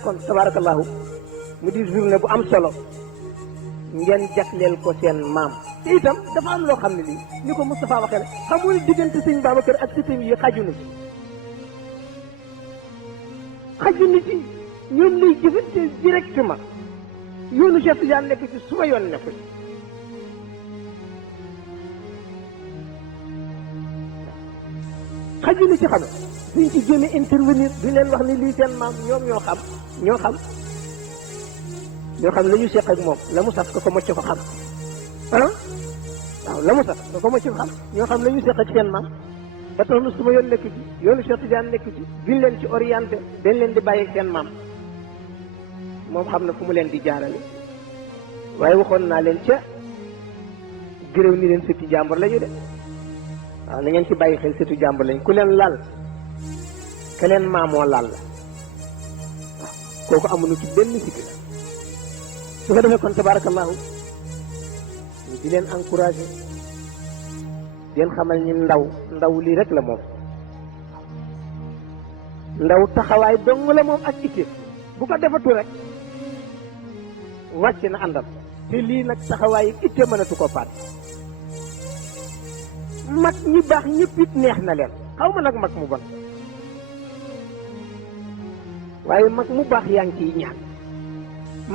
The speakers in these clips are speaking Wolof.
kon tabarakallahu mu di journée bu am solo ngeen jagleel ko seen maam te itam dafa am loo xam ne lii ni ko Moustapha waxee rek xamul diggante sëñ Babacar ak sëtam yi xaju na ci ñoom lay jëfante directement yoonu Cheikh Tidiane nekk ci suma yoon nekk ci xaju na ci xam duñ ci jéem a intervenir duñ leen wax ni lii seen maam ñoom ñoo xam la ñu seq ak moom la mu saf ko mocc ko xam waaw la mu saf ko mocc ko xam ñoo xam la ñu seq ak seen maam ba tax na su ma yoon nekk ci yoonu Cheikh Tidiane nekk ci duñ leen ci orienté dañ leen di bàyyi ak seen maam moom xam na fu mu leen di jaarale waaye waxoon naa leen ca gërëw ni leen sëti jàmbur la ñu de waaw na ngeen ci bàyyi xel sëtu jàmbur lañ ku leen laal ke leen maamoo laal la waaw kooku amuñu ci benn sikki la su ko defee kon tabarakallahu ñu di leen encouragé di leen xamal ni ndaw lii rek la moom ndaw taxawaay dong la moom ak itte bu ko defatu rek wàcc na àndam te lii nag taxawaay itte mënatu ko paat mag ñi baax ñëpp it neex na leen xaw ma nag mag mu bon waaye mag mu baax yaa ngi ciy ñaan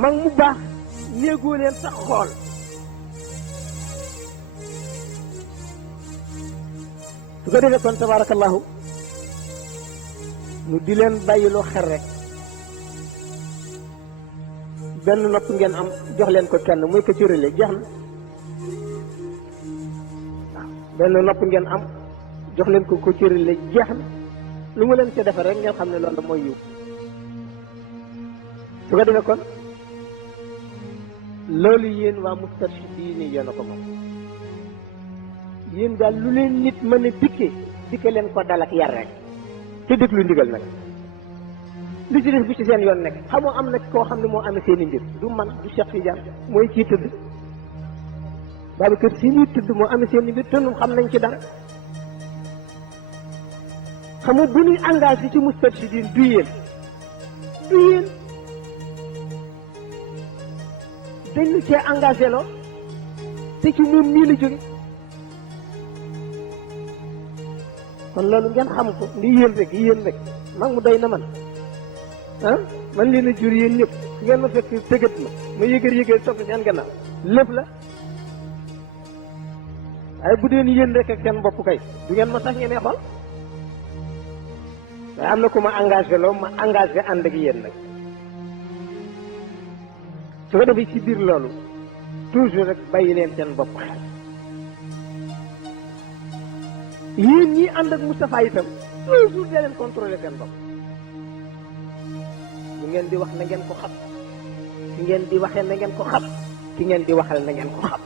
mag mu baax néegoo leen sax xool su ko defee kon tabarakallahu nu di leen bàyyiloo xel rek benn nopp ngeen am jox leen ko kenn muy ko cërale jeex na waaw benn nopp ngeen am jox leen ko cërale jeex na lu mu leen ca defee rek ngeen xam ne loolu mooy yiw su ko defee kon loolu yéen waa Moustarchidine yéen a ko moom yéen daal lu leen nit mën a dikke leen ko dal ak yar rek te déglu ndigal nag li ci def bu ci seen yoon nekk xamoo am na koo xam ne moo amee seen i mbir du man du Cheikh Tidiane mooy kii tëdd Babacar Si ñuy tëdd moo amee seen i mbir te ñun xam nañ ci dara xam nga bu ñuy engagé ci Moustarchidine du yéen dañu cee engagé loo te ci moom mii la jóge kon loolu ngeen xam ko ndi yéen rek mag mu doy na man man leen a jur yéen ñëpp su ngeen ma fekk tëggat ma yëgër topp seen gannaaw lépp la waaye bu deen yéen rek ak seen bopp kay du ngeen ma sax ñemee xool waaye am na ku ma engagé loo ma engagé ànd ak yéen nag su ko defee ci biir loolu toujours rek bàyyi leen seen bopp xel yéen ñi ànd ak Moustapha itam toujours da leen contrôler seen bopp bu ngeen di wax na ngeen ko xam ki ngeen di waxee na ngeen ko xam ki ngeen di waxal na ngeen ko xam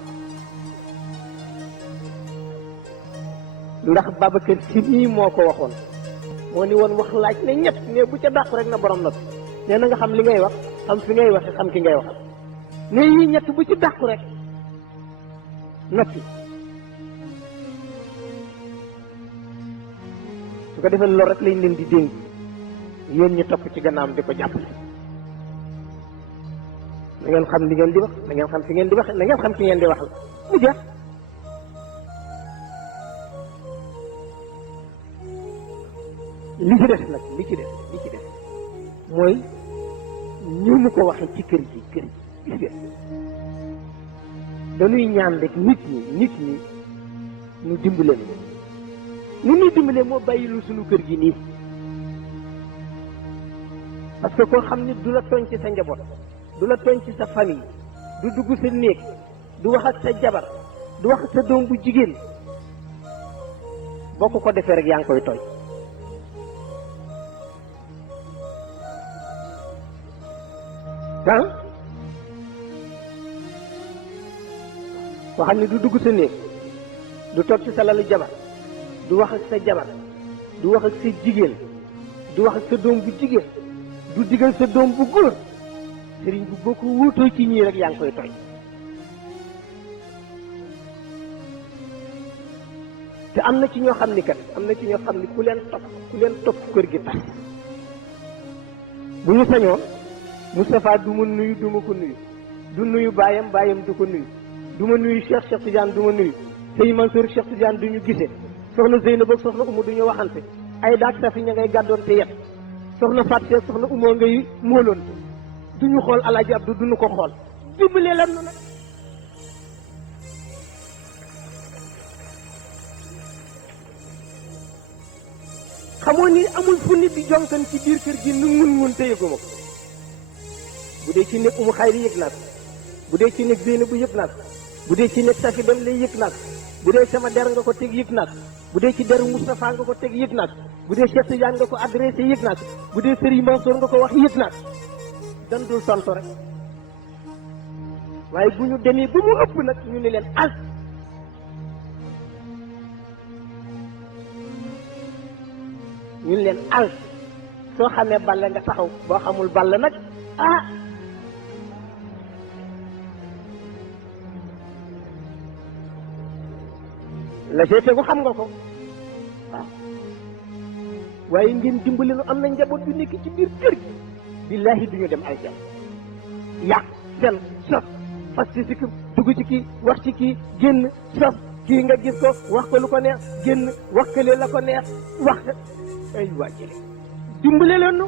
ndax Babacar Si nii moo ko waxoon moo ni woon wax laaj ne ñëpp ne bu ca dàqu rek na borom noppi nee na nga xam li ngay wax xam fi ngay waxe xam ki ngay waxal ne yii ñett bu ci dàqu rek noppi su ko defee loolu rek lañ leen di dénk yéen ñi topp ci gannaam di ko jàppale na ngeen xam li ngeen di wax na ngeen xam fi ngeen di waxe na ngeen xam ki ngeen di waxal mu jeex li ci des nag li ci des mooy ñu mu ko waxee ci kër gi gis ngeen dañuy ñaan rek nit ñi ñu dimbale nu ñuy dimbalee moo bàyyilu suñu kër gi nii parce que koo xam ni du la tooñ ci sa njaboot du la tooñ ci sa famille du dugg sa néeg du wax ak sa jabar du wax ak sa doom bu jigéen boo ko defee rek yaa ngi koy tooñ koo xam ne du dugg sa néeg du toog ci sa lalu jabar du wax ak sa jabar du wax ak sa jigéen du wax ak sa doom bu jigéen du digal sa doom bu góor sëriñ bu boo ko wuutoo ci ñii rek yaa ngi koy tooñ te am na ci ñoo xam ni kat am na ci ñoo xam ni ku leen topp kër gi tas bu ñu sañoon Moustapha du ma nuyu du ma ko nuyu du nuyu baayam du ko nuyu du ma nuyu Cheikh Tidiane du ma nuyu sëñ Mansour Cheikh Tidiane du ñu gisee soxna Zeynab ak soxna Umu du ñu waxante ay daak safi ña ngay gàddoon te yet soxna Fatou Cheikh soxna Umoo ngay móoloon du ñu xool Alaaji Abdou du ñu ko xool dimbale lan nu nag xamoo ni amul fu nit di jonkan ci biir kër gi nu mun te yëguma ko bu dee ci nekk Umu Xayri yëg naa ko bu dee ci nekk Zeynab bu yëg naa ko bu dee ci nekk Safi dem lay yëg naa ko bu dee sama der nga ko teg yëg naa ko bu dee ci deru Moustapha nga ko teg yëg naa ko bu dee Cheikh Tidiane nga ko adressé yëg naa ko bu dee Serigne Mansour nga ko wax yëg naa ko dan dul tontu rek waaye bu ñu demee ba mu ëpp nag ñu ni leen al ñu ni leen al soo xamee balle nga taxaw boo xamul balle nag ah la see tegu xam nga ko waaw waaye ngeen dimbali nu am na njaboot yu nekk ci biir kër gi billaahi duñu dem aljan yàq fen sof fas ci si dugg ci kii wax ci kii génn sof kii nga gis ko wax ko lu ko neex génn wax kële la ko neex wax ay waajale dimbale leen nu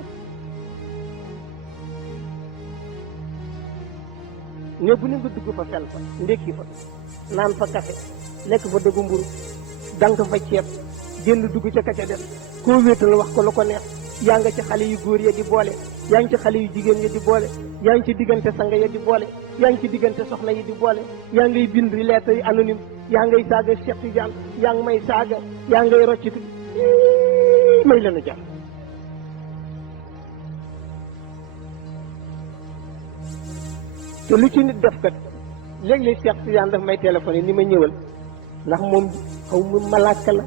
ne bu ne nga dugg fa fen fa ndékki fa naan fa café lekk fa dëggu mburu dank fa ceeb génn dugg ca ka ca def koo wéetal wax ko lu ko neex yaa nga ci xale yu góor ya di boole yaa ngi ci xale yu jigéen ya di boole yaa ngi ci diggante sanga ya di boole yaa ngi ci diggante soxna yi di boole yaa ngay bind lettre yi anonyme yaa ngay saaga Cheikh Tidiane yaa ngi may saaga yaa ngay rocciti may lanu jàpp te lu ci nit def kat léeg-léeg Cheikh Tidiane daf may téléphoné ni ma ñëwal ndax moom xaw ma malaaka la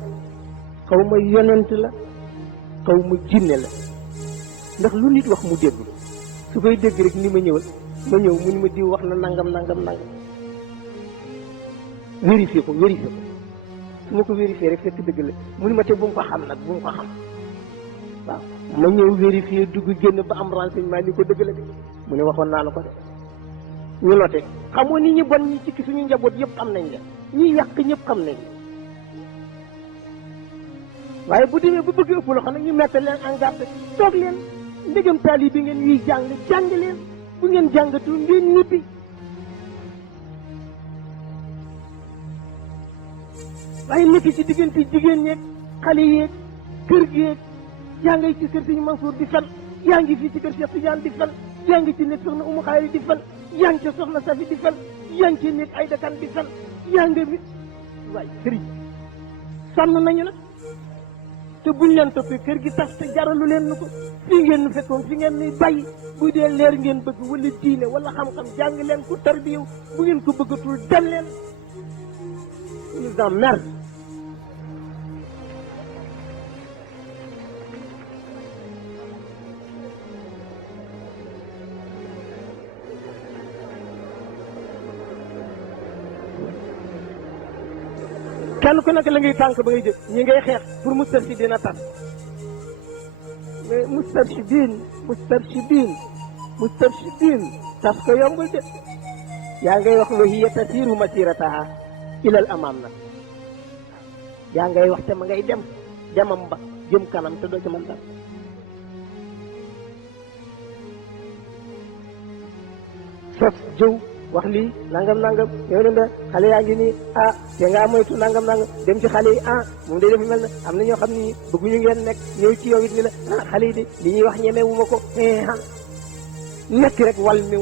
xaw ma yonent la xaw ma jinne la ndax lu nit wax mu dégg su koy dégg rek ni ma ñëwal ma ñëw mu ni ma diw wax na nangam vérifié ko su ma ko vérifié rek fekk dëgg la mu ni ma te bu mu ko xam nag bu mu ko xam waaw ma ñëw vérifié dugg génn ba am renseignement ni ko dëgg la de mu ne waxoon naa la ko de ñu noté xamoo ni ñi bon ñi ci suñu njaboot yëpp xam nañ la ñi yàq ñëpp xam nañ waaye bu demee ba bëgg ëpp loxo nag ñu mettre leen en garde toog leen ndegam taali bi ngeen yuy jàng leen bu ngeen jàngatu ngeen ñibbi waaye nekk ci diggante jigéen ñeeg xale yeeg kër geeg yaa ngay ci kër Sëñ Mansour di fen yaa ngi fii ci kër Cheikh Tidiane di fen yaa ngi ci nekk soxna Umu Xayri di fen yaa ngi ci soxna Safi di fen yaa ngi ci nekk ay dakan di fen yaa nga mit waaye sëriñ sonn nañu nag te buñ leen toppee kër gi tas te jaralu leen nu ko fii ngeen nu fekkoon fi ngeen nuy bàyyi bu dee leer ngeen bëgg wala diine wala xam-xam jàng leen ku tarbiyew bu ngeen ko bëggatul dem leen ils en merde kenn ku nekk la ngay tànk ba ngay jëf ñi ngay xeex pour Moustarchidine a tas mais Moustarchidine tas ko yombul de yaa ngay wax wa hiya tasiru masirataha ilal amam nag yaa ngay wax te ma ngay demam ba jëm kanam te doo ci mën dara sos jëw wax lii nangam yow da xale yaa ngi nii te ngaa moytu nangam dem ci xale yi moom day defa mel na am na ñoo xam ni bëgguñu ngeen nekk ñëw ci yow it ni la xale yi de li ñuy wax ñeme wu ma ko nekk rek wal mi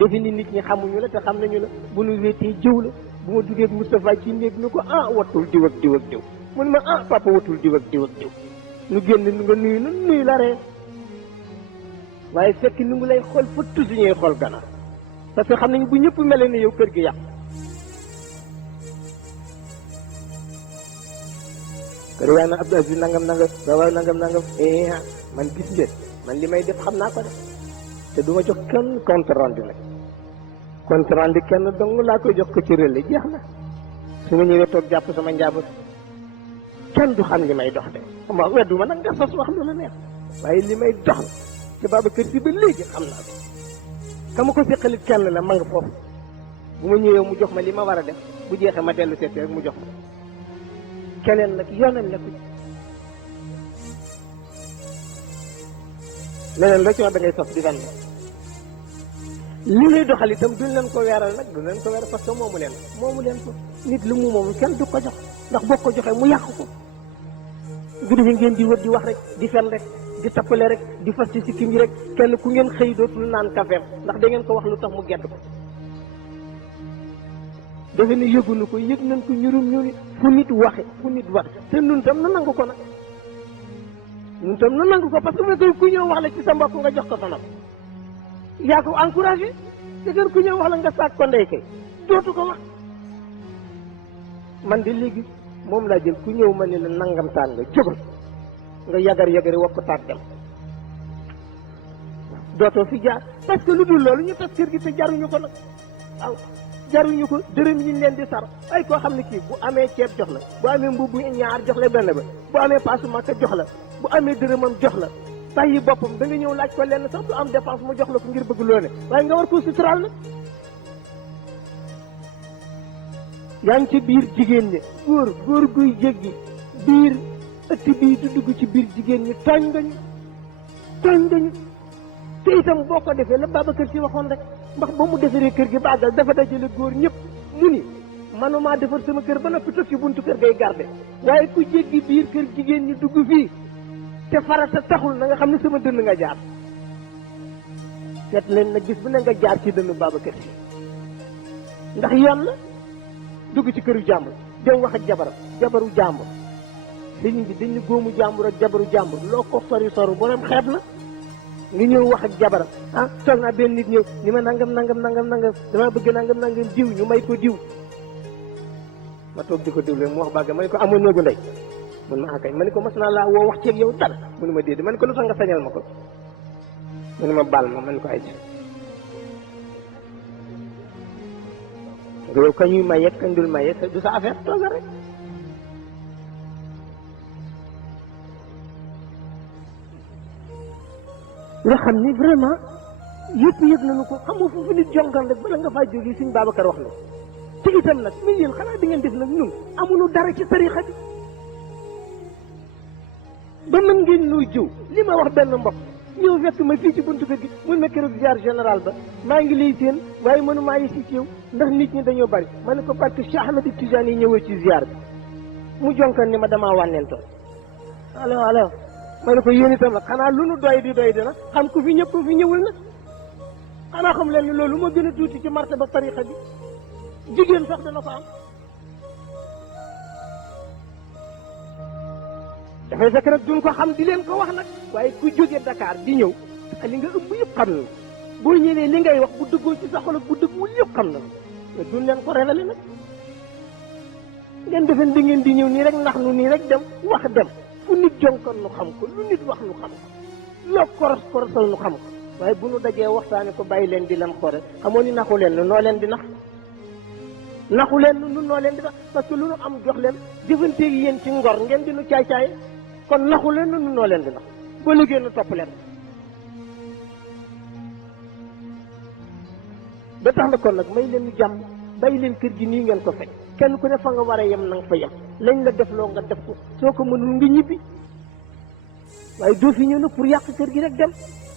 defe ni nit ñi xamuñu la te xam nañu la bu nu wéetee jëw la bu ma duggee Moustapha ci néeg ni ko wattul diw ak diw mu ne ma papa wattul diw ak diw nu génn nu nga nuyu la ree waaye fekk ni ngi lay xool fa tusi ñuy xool ganaar parce que xam nañ bu ñëpp mel ni yow kër gi yàqu kër yaa na Abdou Aziz nangam waaw nangam man gis ngeen man li may def xam naa ko def te du ma jox kenn compte rendu nag compte rendu kenn dong laa koy jox ko ci relais jeex na su ma ñëwee toog jàpp sama njaboot kenn du xam li may dox de ma weddu ma nag nga sos wax lu la neex waaye li may dox ci Babacar Sy ba léegi xam naa ko kama ko séqalit kenn la ma nga foofu bu ma ñëwee mu jox ma li ma war a def bu jeexee ma dellu seet rek mu jox ma keneen nag yoonal nekku ci leneen la ci wax da ngay sos di fen li ngay doxal itam duñ leen ko weeral nag duñ leen ko weeral parce que moomu leen ko nit lu mu moom kenn du ko jox ndax boo ko joxee mu yàq ko bu defee ngeen di wër di wax rek di fen rek di tappale rek di fas ci sikkim yi rek kenn ku ngeen xëy dootul naan kafeem ndax da ngeen ko wax lu tax mu gedd ko defe ne yëgunu ko yëg nañ ko ñurum ñuni fu nit waxe te nun tam na nangu ko nag nun tam na nangu ko parce que bu ku ñëw wax la ci sa mbokk nga jox ko sa nopp yaa ko encouragé te gën ku ñëw wax la nga saak ko ndey kay dootu ko wax man de léegi moom laa jël ku ñëw ma ne la nangam taan nga jógal nga yagari wax ko taat dem dootoo fi jaar parce que lu dul loolu ñu tas kër gi te jaruñu ko nag waaw jaruñu ko dërëm yi leen di sar ay koo xam ne kii bu amee ceeb jox la bu amee mbubb ñaar jox la benn ba bu amee paasu Makka jox la bu amee dërëmam jox la bàyyi boppam da nga ñëw laaj ko lenn sax du am dépense mu jox la ko ngir bëgg loo ne waaye nga war koo suturaal nag yaa ngi ci biir jigéen ñi góor guy jéggi biir ëtt bii du dugg ci biir jigéen ñi tooñ nga ñu te itam boo ko defee la Babacar Sy waxoon rek ndax ba mu defaree kër gi bàggal dafa dajale góor ñëpp mu ni manuma defar sama kër ba noppi toog ci buntu kër ngay garde waaye ku jéggi biir kër jigéen ñi dugg fii te farata taxul na nga xam ne sama dënn nga jaar seet leen na gis bu ne nga jaar ci dënn Babacar Sy ndax yoon la dugg ci këru jàmbur dem wax ak jabaru jàmbur sëñ bi dañ ne góomu jàmbur ak jabaru jàmbur loo ko sori borom xeeb la nga ñëw wax ak jabaram toog naa benn nit ñëw ni ma nangam dama bëgg nangam diw ñu may ko diw ma toog di ko diw leen mu wax bàgg ma ne ko amoon néegu ndey mun ma akañ ma ne ko mas naa laa woo wax ceeg yow dara mu ne ma déedéet ma ne ko lu tax nga sañal ma ko mu ne ma baal ma ne ko ay ci yow ka ñuy maye kañ dul maye du sa affaire toogal rek nga xam ni vraiment yëpp yëg nañu ko xam nga foofu nit jongal rek bala nga faa jógee Sëñ Babacar wax na te itam nag mais yéen xanaa di ngeen def nag ñun amuñu dara ci tarixa bi ba mën ngeen nuy jiw li ma wax benn mbokk ñëw fekk ma fii ci buntu kër gi mun ma keroog ziar général ba maa ngi lay seen waaye mënu maa yësi ci yow ndax nit ñi dañoo bari ma ne ko parce que Cheikh Ahmed Tidiane yi ñëwee ci ziar bi mu jonkan ni ma damaa wànneentoon alors ma ne ko yéen itam nag xanaa lu nu doy di na xam ku fi ñëpp ku fi ñëwul na xanaa xam leen ni loolu moo gën a tuuti ci martaba tarixa bi jigéen sax dana ko am dafay fekk nag duñ ko xam di leen ko wax nag waaye ku jógee Dakar di ñëw li nga ëmb yëpp xam na boo ñëwee li ngay wax bu dëggoo ci sa xol ak bu dëgguwul yëpp xam na te duñ leen ko révélé nag ngeen defen di ngeen di ñëw nii rek ndax nu nii rek dem wax dem fu nit jonkoon nu xam ko lu nit wax nu xam ko loo korosal nu xam ko waaye bu nu dajee waxtaane ko bàyyi leen di leen xoore xamoo ni naxu leen noo leen di naxu leen nun noo leen di nax parce que lu nu am jox leen jëfanteeg yéen ci ngor ngeen di nu caay-caay kon naxu leen nun noo leen di nax boo liggéey nu topp leen ba tax na kon nag may leen jàmm bàyyi leen kër gi nii ngeen ko fekk kenn ku ne fa nga war a yem na nga fa yem lañ la def loo nga def ko soo ko mënul nga ñibbi waaye doo fi ñëw nag pour yàq kër gi rek dem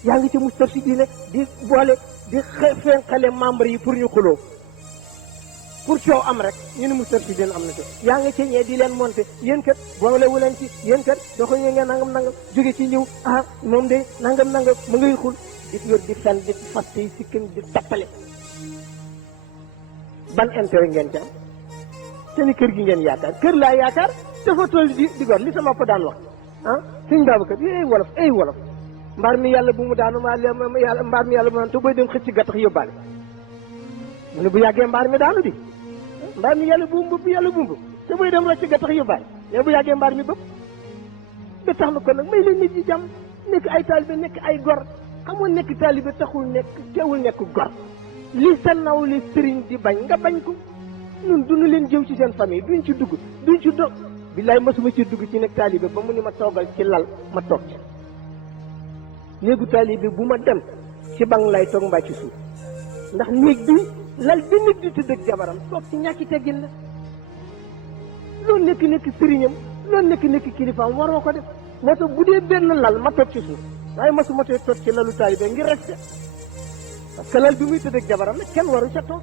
yaa ngi ci Moustarchidine di boole di fenqale membre yi pour ñu xuloo pour coow am rek ñu ne Moustarchidine am na ci yaa ngi ci ñee di leen monté yéen kat boole wu leen ci yéen kat doxo ñu ngeen nangam jóge ci ñëw moom de nangam ma ngay xul di yor di fen di faste yi sikkim di tappale ban intérêt ngeen ci am te ni kër gi ngeen yaakaar kër laa yaakaar dafa toll di gor li sama ko daan wax Sëñ Babacar ay wolof mbaar mi yàlla bu mu daanu mbaar mi yàlla bu mu naan te booy dem xëcc gattax yóbbaale mu ne bu yàggee mbaar mi daanu di mbaar mi yàlla buum bu yàlla buum te buy dem rocc ga tax yu bàyyi mais bu yàggee mbaar mi bëpp ba tax na kon nag may leen nit ñi jàmm nekk ay taalibe nekk ay gor xamoon nekk taalibe taxul nekk teewul nekk gor li sa naw li sëriñ di bañ nga bañ ko ñun duñu leen jëw ci seen famille duñ ci dugg duñ ci dog billaay masuma ci dugg ci nekk taalibe ba mu ni ma toogal ci lal ma toog ci néegu taalibe bu ma dem ci bang lay toog mbaa ci suuf ndax néeg bi lal bi nit di tëdd ak jabaram toog ci ñàkki teggin la loolu nekk sëriñam loolu nekk kilifaam waroo ko def moo tax bu dee benn lal ma toog ci suuf waaye masuma tee toog ci lalu taalibe ngir respect parce que lal bi muy tëdd ak jabaram nag kenn waru ca toog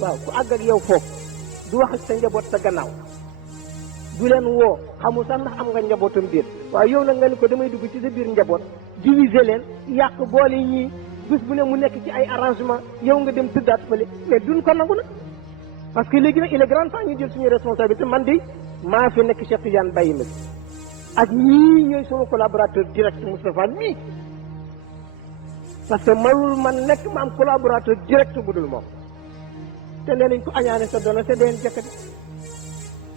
waaw ku àgg ak yow foofu du wax ak sa njaboot sa gannaaw du leen woo xamul sax ndax am nga njabootam déet waaw yow nag nga ni ko damay dugg ci sa biir njaboot diviser leen yàq boole ñii bés bu ne mu nekk ci ay arrangement yow nga dem tëddaat fële mais duñ ko nangu nag parce que léegi nag il est grand temps ñu jël suñu responsabilité man de maa fi nekk Cheikh Tidiane Baye ma ak ñii ñooy sama collaborateur direct Moustapha mii parce que manul man nekk ma am collaborateur direct bu dul moom te nee nañ ko añaane sa doona sa deen jëkkati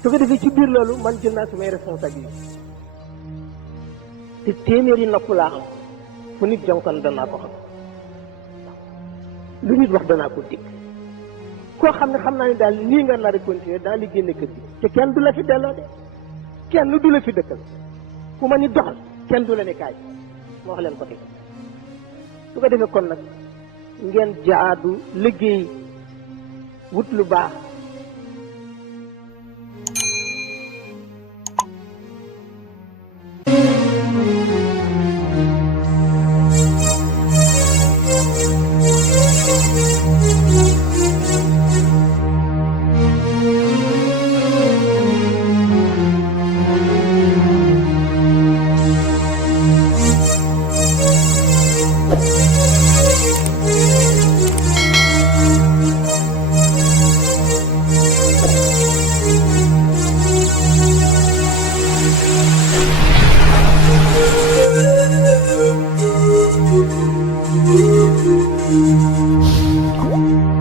su ko defee ci biir loolu man jël naa samay responsabilité te téeméeri nopp laa am fu nit jonkon danaa ko xam lu nit wax danaa ko dégg koo xam ne xam naa ne daal nii nga nar a continuer daal di génne kër gi te kenn du la fi delloo de kenn du la fi dëkkal fu ma ni doxal kenn du la ne kaay ma wax leen ko tey su ko defee kon nag ngeen jaadu liggéey wut lu baax Cool.